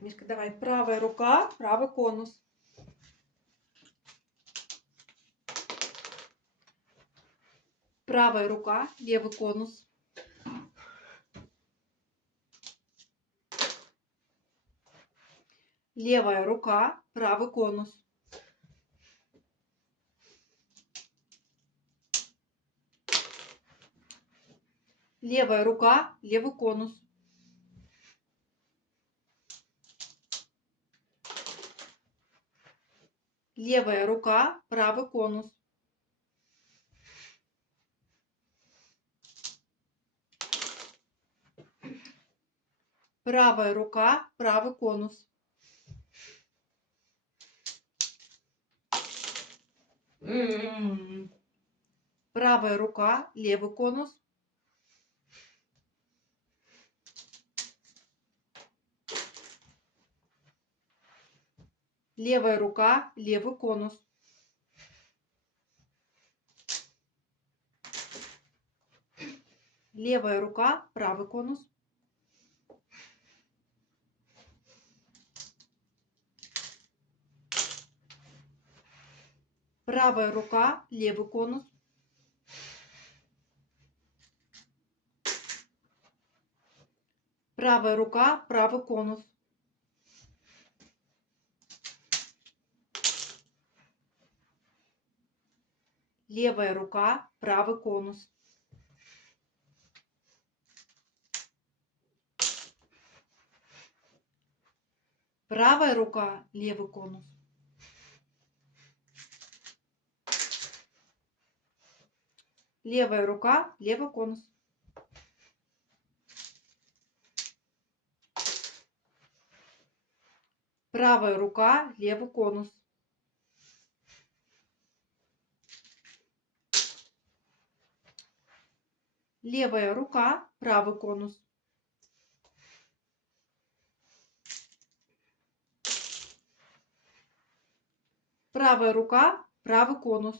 Мишка, давай. Правая рука, правый конус. Правая рука, левый конус. Левая рука, правый конус. Левая рука, левый конус. Левая рука, правый конус. Правая рука, правый конус. Правая рука, левый конус. Левая рука, левый конус. Левая рука, правый конус. Правая рука, левый конус. Правая рука, правый конус. Левая рука, правый конус. Правая рука, левый конус. Левая рука, левый конус. Правая рука, левый конус. Левая рука, правый конус. Правая рука, правый конус.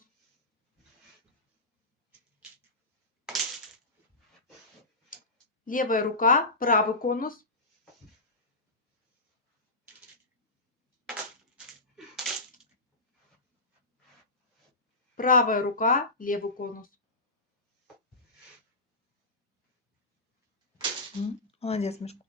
Левая рука, правый конус. Правая рука, левый конус. Молодец, Мишка.